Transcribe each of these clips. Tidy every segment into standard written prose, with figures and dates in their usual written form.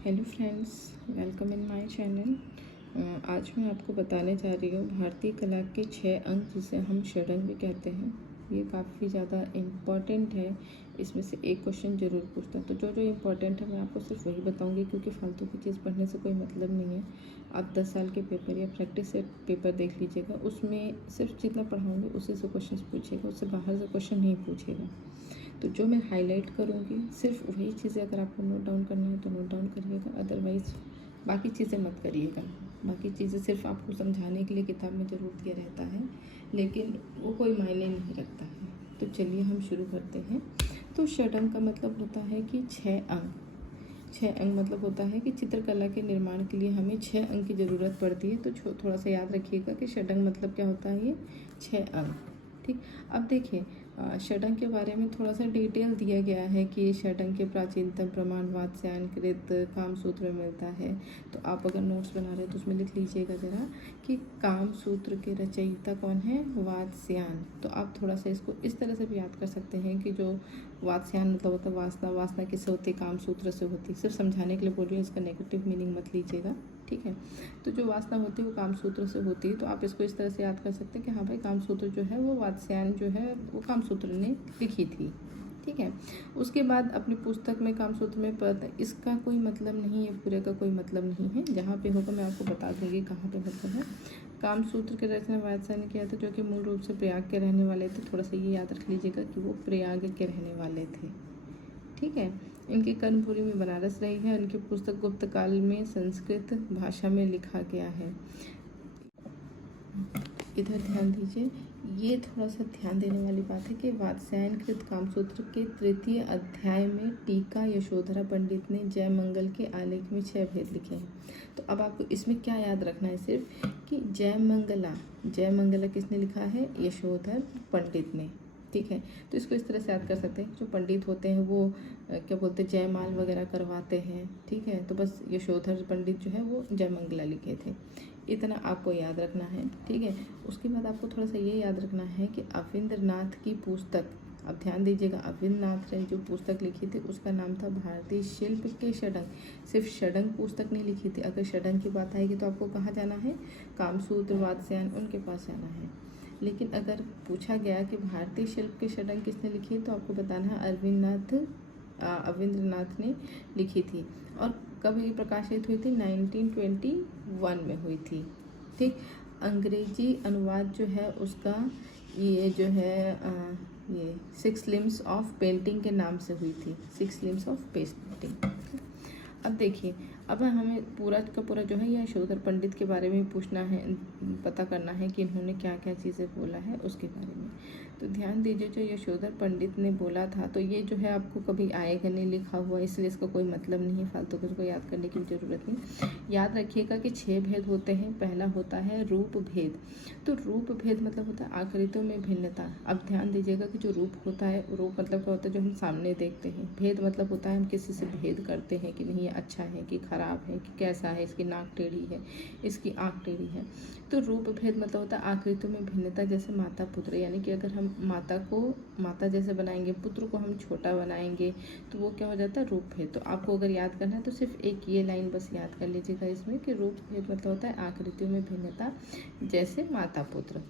Hello friends, welcome in my channel. आज मैं आपको बताने जा रही हूँ भारतीय कला के 6 अंक जिसे हम षडंग भी कहते हैं। ये काफ़ी ज़्यादा इम्पॉर्टेंट है। इसमें से एक क्वेश्चन ज़रूर पूछता है, तो जो इम्पोर्टेंट है मैं आपको सिर्फ वही बताऊंगी, क्योंकि फालतू की चीज़ पढ़ने से कोई मतलब नहीं है। आप 10 साल के पेपर या प्रैक्टिस सेट पेपर देख लीजिएगा, उसमें सिर्फ जितना पढ़ाऊँगी उसी से क्वेश्चन पूछेगा, उससे बाहर से क्वेश्चन नहीं पूछेगा। तो जो मैं हाईलाइट करूँगी सिर्फ वही चीज़ें, अगर आपको नोट डाउन करना है तो नोट डाउन करिएगा, अदरवाइज़ बाकी चीज़ें मत करिएगा। बाकी चीज़ें सिर्फ आपको समझाने के लिए किताब में ज़रूर दिया रहता है, लेकिन वो कोई मायने नहीं रखता है। तो चलिए हम शुरू करते हैं। तो षडंग का मतलब होता है कि 6 अंक। 6 अंक मतलब होता है कि चित्रकला के निर्माण के लिए हमें 6 अंक की ज़रूरत पड़ती है। तो थोड़ा सा याद रखिएगा कि षडंग मतलब क्या होता है, ये 6 अंक। ठीक, अब देखिए षडंग के बारे में थोड़ा सा डिटेल दिया गया है कि षडंग के प्राचीनतम प्रमाण वात्स्यायनकृत कामसूत्र में मिलता है। तो आप अगर नोट्स बना रहे हैं तो उसमें लिख लीजिएगा ज़रा कि कामसूत्र के रचयिता कौन है, वात्स्यायन। तो आप थोड़ा सा इसको इस तरह से भी याद कर सकते हैं कि जो वात्स्यायन मतलब होता है वासना, वासना किससे होती है, कामसूत्र से होती है। सिर्फ समझाने के लिए बोल रही हूँ, इसका नेगेटिव मीनिंग मत लीजिएगा, ठीक है। तो जो वासना होती है वो कामसूत्र से होती है। तो आप इसको इस तरह से याद कर सकते हैं कि हाँ भाई, कामसूत्र जो है वो वात्स्यायन जो है वो कामसूत्र ने लिखी थी, ठीक है। उसके बाद अपनी पुस्तक में कामसूत्र में पद, इसका कोई मतलब नहीं है, पूरे का कोई मतलब नहीं है। जहाँ पे होगा मैं आपको बता दूंगी कहाँ पे मतलब है। कामसूत्र की रचना वात्स्यायन ने किया था, जो कि मूल रूप से प्रयाग के रहने वाले थे। थोड़ा सा ये याद रख लीजिएगा कि वो प्रयाग के रहने वाले थे, ठीक है। इनकी कर्मभूमि में बनारस रही है। उनकी पुस्तक गुप्त काल में संस्कृत भाषा में लिखा गया है। इधर ध्यान दीजिए, ये थोड़ा सा ध्यान देने वाली बात है कि वात्स्यायनकृत कामसूत्र के 3य अध्याय में टीका यशोधरा पंडित ने जय मंगल के आलेख में 6 भेद लिखे हैं। तो अब आपको इसमें क्या याद रखना है, सिर्फ कि जय मंगला किसने लिखा है, यशोधर पंडित ने, ठीक है। तो इसको इस तरह से याद कर सकते हैं, जो पंडित होते हैं वो क्या बोलते हैं, जयमाल वगैरह करवाते हैं, ठीक है। तो बस यशोधर पंडित जो है वो जयमंगला लिखे थे, इतना आपको याद रखना है, ठीक है। उसके बाद आपको थोड़ा सा ये याद रखना है कि अविंद्रनाथ की पुस्तक, अब ध्यान दीजिएगा, अविंद्रनाथ ने जो पुस्तक लिखी थी उसका नाम था भारतीय शिल्प के षडंग। सिर्फ षडंग पुस्तक नहीं लिखी थी। अगर षडंग की बात आएगी तो आपको कहाँ जाना है, कामसूत्र, वात्स्यायन, उनके पास जाना है। लेकिन अगर पूछा गया कि भारतीय शिल्प के षडंग किसने लिखी है, तो आपको बताना है अविंद्रनाथ ने लिखी थी। और कब ये प्रकाशित हुई थी, 1921 में हुई थी, ठीक। अंग्रेजी अनुवाद जो है उसका ये जो है ये 6 लिम्स ऑफ पेंटिंग के नाम से हुई थी, 6 लिम्स ऑफ पेंटिंग। अब देखिए, अब हमें पूरा का पूरा जो है यह यशोधर पंडित के बारे में पूछना है, पता करना है कि इन्होंने क्या क्या चीज़ें बोला है उसके बारे में। तो ध्यान दीजिए, जो यशोधर पंडित ने बोला था, तो ये जो है आपको कभी आएगा नहीं लिखा हुआ, इसलिए इसका कोई मतलब नहीं है, फालतू को इसको याद करने की ज़रूरत नहीं। याद रखिएगा कि 6 भेद होते हैं। पहला होता है रूप भेद। तो रूप भेद मतलब होता है आकृतियों में भिन्नता। अब ध्यान दीजिएगा कि जो रूप होता है, रूप मतलब क्या होता है, जो हम सामने देखते हैं। भेद मतलब होता है हम किसी से भेद करते हैं कि नहीं ये अच्छा है कि खराब है कि कैसा है, इसकी नाक टेढ़ी है, इसकी आँख टेढ़ी है। तो रूप भेद मतलब होता है आकृतियों में भिन्नता। जैसे माता पुत्र, यानी कि अगर हम माता को माता जैसे बनाएंगे, पुत्र को हम छोटा बनाएंगे, तो वो क्या हो जाता है, रूप भेद। तो आपको अगर याद करना है तो सिर्फ एक ये लाइन बस याद कर लीजिएगा इसमें, कि रूप भेद मतलब होता है आकृतियों में भिन्नता, जैसे माता पुत्र,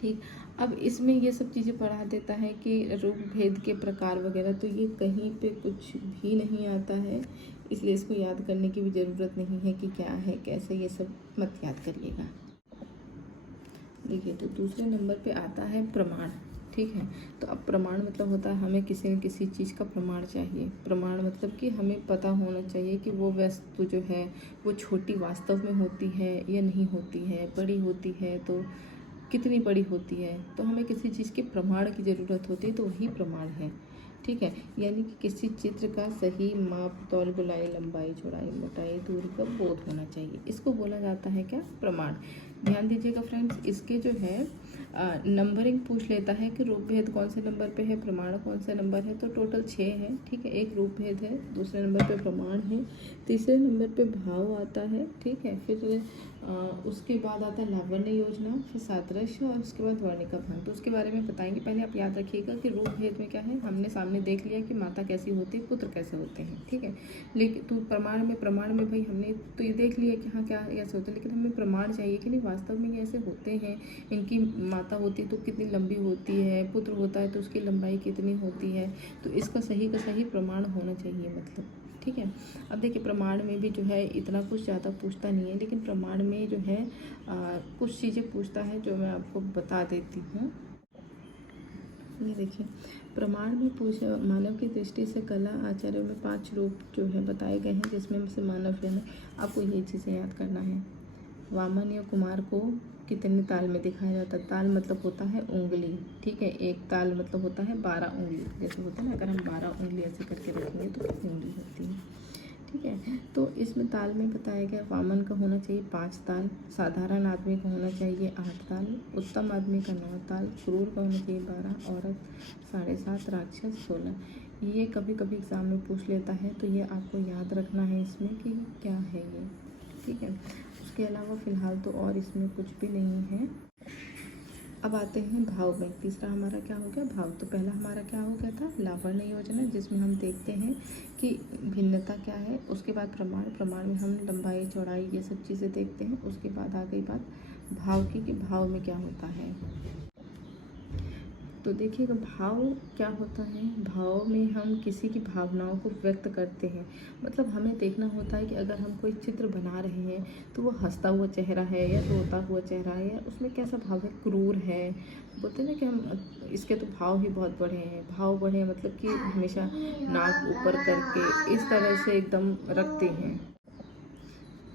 ठीक। अब इसमें ये सब चीज़ें पढ़ा देता है कि रूप भेद के प्रकार वगैरह, तो ये कहीं पे कुछ भी नहीं आता है, इसलिए इसको याद करने की भी ज़रूरत नहीं है कि क्या है कैसे, ये सब मत याद करिएगा। देखिए, तो दूसरे नंबर पे आता है प्रमाण, ठीक है। तो अब प्रमाण मतलब होता है हमें किसी न किसी चीज़ का प्रमाण चाहिए। प्रमाण मतलब कि हमें पता होना चाहिए कि वो वस्तु जो है वो छोटी वास्तव में होती है या नहीं होती है, बड़ी होती है तो कितनी बड़ी होती है। तो हमें किसी चीज़ के प्रमाण की ज़रूरत होती है, तो वही प्रमाण है, ठीक है। यानी कि किसी चित्र का सही माप, तौल, गोलाई, लंबाई, चौड़ाई, मोटाई, दूरी का बोध होना चाहिए, इसको बोला जाता है क्या, प्रमाण। ध्यान दीजिएगा फ्रेंड्स, इसके जो है नंबरिंग पूछ लेता है कि रूप भेद कौन से नंबर पे है, प्रमाण कौन से नंबर है। तो टोटल 6 है, ठीक है। एक रूप भेद है, दूसरे नंबर पे प्रमाण है, तीसरे नंबर पे भाव आता है, ठीक है। फिर उसके बाद आता है लावण्य योजना, फिर सादृश्य और उसके बाद वर्णिका भाग। तो उसके बारे में बताएंगे। पहले आप याद रखिएगा कि रूप भेद में क्या है, हमने सामने देख लिया कि माता कैसी होती है, पुत्र कैसे होते हैं, ठीक है। लेकिन तो प्रमाण में भाई हमने तो ये देख लिया कि हाँ क्या ऐसे होते हैं, लेकिन हमें प्रमाण चाहिए कि नहीं वास्तव में ये ऐसे होते हैं। इनकी माता होती है तो कितनी लंबी होती है, पुत्र होता है तो उसकी लंबाई कितनी होती है। तो इसका सही का सही प्रमाण होना चाहिए मतलब, ठीक है। अब देखिए प्रमाण में भी जो है इतना कुछ ज़्यादा पूछता नहीं है, लेकिन प्रमाण में जो है कुछ चीज़ें पूछता है जो मैं आपको बता देती हूँ। ये देखिए प्रमाण में पूछ मानव की दृष्टि से कला आचार्यों में 5 रूप जो है बताए गए हैं, जिसमें से मानव जो है आपको ये चीज़ें याद करना है। वामन या कुमार को कितने ताल में दिखाया जाता है। ताल मतलब होता है उंगली, ठीक है। एक ताल मतलब होता है 12 उंगली, जैसे होता है ना, अगर हम 12 उंगली ऐसे करके रखेंगे तो कितनी उंगली होती है, ठीक है। तो इसमें ताल में बताया गया वामन का होना चाहिए 5 ताल, साधारण आदमी का होना चाहिए 8 ताल, उत्तम आदमी का 9 ताल, क्रूर का होना चाहिए 12, औरत 7.5, राक्षस 16। ये कभी कभी एग्ज़ाम में पूछ लेता है, तो ये आपको याद रखना है इसमें कि क्या है ये, ठीक है। उसके अलावा फ़िलहाल तो और इसमें कुछ भी नहीं है। अब आते हैं भाव में। तीसरा हमारा क्या हो गया, भाव। तो पहला हमारा क्या हो गया था, लावण्य योजना, जिसमें हम देखते हैं कि भिन्नता क्या है। उसके बाद प्रमाण में हम लंबाई चौड़ाई ये सब चीज़ें देखते हैं। उसके बाद आ गई बात भाव की कि भाव में क्या होता है। तो देखिएगा भाव क्या होता है, भाव में हम किसी की भावनाओं को व्यक्त करते हैं। मतलब हमें देखना होता है कि अगर हम कोई चित्र बना रहे हैं तो वो हंसता हुआ चेहरा है या रोता हुआ चेहरा है, या उसमें कैसा भाव है, क्रूर है। बोलते हैं ना कि हम इसके तो भाव ही बहुत बढ़े हैं। भाव बढ़े मतलब कि हमेशा नाक ऊपर करके इस तरह से एकदम रखते हैं।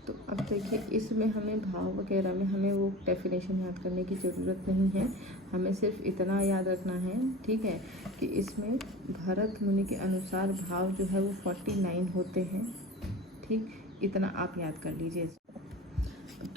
तो अब देखिए इसमें हमें भाव वगैरह में हमें वो डेफिनेशन याद करने की ज़रूरत नहीं है। हमें सिर्फ इतना याद रखना है, ठीक है, कि इसमें भरत मुनि के अनुसार भाव जो है वो 49 होते हैं, ठीक। इतना आप याद कर लीजिए।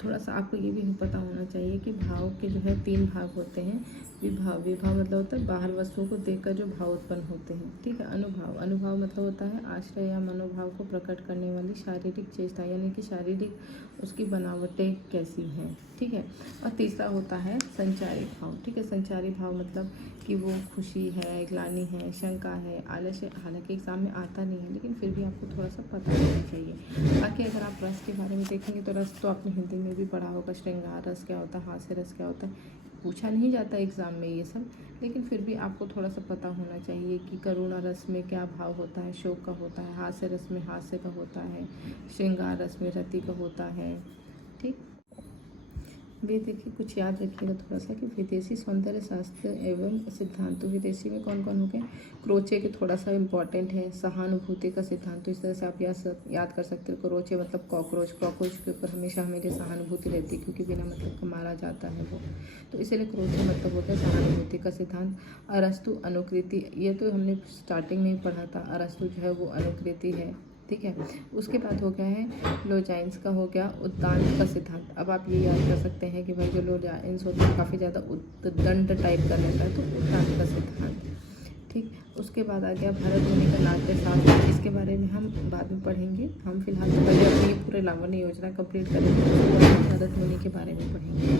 थोड़ा सा आपको ये भी पता होना चाहिए कि भाव के जो है 3 भाग होते हैं। विभाव मतलब होता है बाहर वस्तुओं को देखकर जो भाव उत्पन्न होते हैं, ठीक है। अनुभाव मतलब होता है आश्रय या मनोभाव को प्रकट करने वाली शारीरिक चेष्टा, यानी कि शारीरिक उसकी बनावटें कैसी हैं, ठीक है। और तीसरा होता है संचारी भाव, ठीक है। संचारी भाव मतलब कि वो खुशी है, ग्लानि है, शंका है, आलस्य। हालांकि एग्जाम में आता नहीं है, लेकिन फिर भी आपको थोड़ा सा पता होना चाहिए। बाकी अगर आप रस के बारे में देखेंगे तो रस तो आपने हिंदी में भी पढ़ा होगा, श्रृंगार रस क्या होता है, हास्य रस क्या होता है। पूछा नहीं जाता एग्ज़ाम में ये सब, लेकिन फिर भी आपको थोड़ा सा पता होना चाहिए कि करुणा रस में क्या भाव होता है, शोक का होता है, हास्य रस में हास्य का होता है, श्रृंगार रस में रति का होता है, ठीक। वे देखिए कुछ याद रखिएगा थोड़ा सा कि विदेशी सौंदर्य शास्त्र एवं सिद्धांत। तो विदेशी में कौन कौन हो गए, क्रोचे के थोड़ा सा इम्पॉर्टेंट है, सहानुभूति का सिद्धांत। तो इस तरह से आप याद कर सकते हो। क्रोचे मतलब कॉकरोच के ऊपर हमेशा हमें सहानुभूति रहती है, क्योंकि बिना मतलब का मारा जाता है वो। तो इसलिए क्रोचे मतलब होता है सहानुभूति का सिद्धांत। अरस्तु अनुकृति, ये तो हमने स्टार्टिंग में ही पढ़ा था। अरस्तु जो है वो अनुकृति है, ठीक है। उसके बाद हो गया है लोजाइंस का, हो गया उद्दांत का सिद्धांत। अब आप ये याद कर सकते हैं कि भाई जो लोजाइंस होता है काफ़ी ज़्यादा उद्दंड टाइप का रहता है, तो उद्दांत का सिद्धांत, ठीक। उसके बाद आ गया भरत मुनि का नाट्य शास्त्र। इसके बारे में हम बाद में पढ़ेंगे। हम फिलहाल तो पहले अपनी पूरे लावण्य योजना कंप्लीट करेंगे, उसके बाद भरत मुनि के बारे में पढ़ेंगे।